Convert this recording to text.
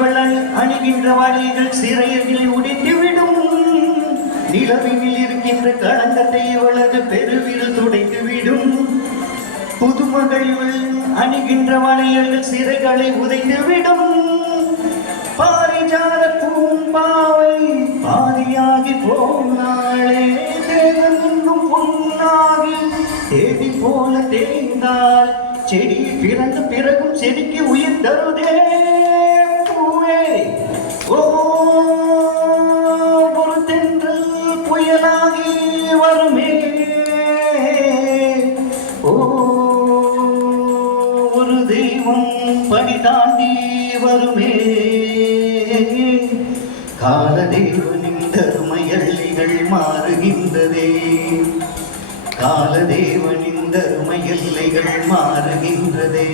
இவள் அணிகின்ற வாழைகள் சிறையர்களை உடைத்துவிடும். நிலவினில் இருக்கின்ற களங்கத்தை இவளது பெருவில் துடைத்துவிடும். புதுமகள் இவள் அணிகின்ற வாழைகள் சிறைகளை உதைத்துவிடும். பாரிஜாத பூம்பாவை பாதியாகி போனாளே, தேவன் இன்னும் பொன்னாகி தேடி போல தேய்ந்தாள். செடி பிறந்த பிறகும் செடிக்கு உயிர் தருதே பூவே. ஓ ஒரு தென்றல் புயலாகி வருமே. ஓ ஒரு தெய்வம் படி தாண்டி வருமே. காலதேவனின் தருமை எல்லைகள் மாறுகின்றதே. காலதேவனின் தருமை எல்லைகள் மாறுகின்றதே.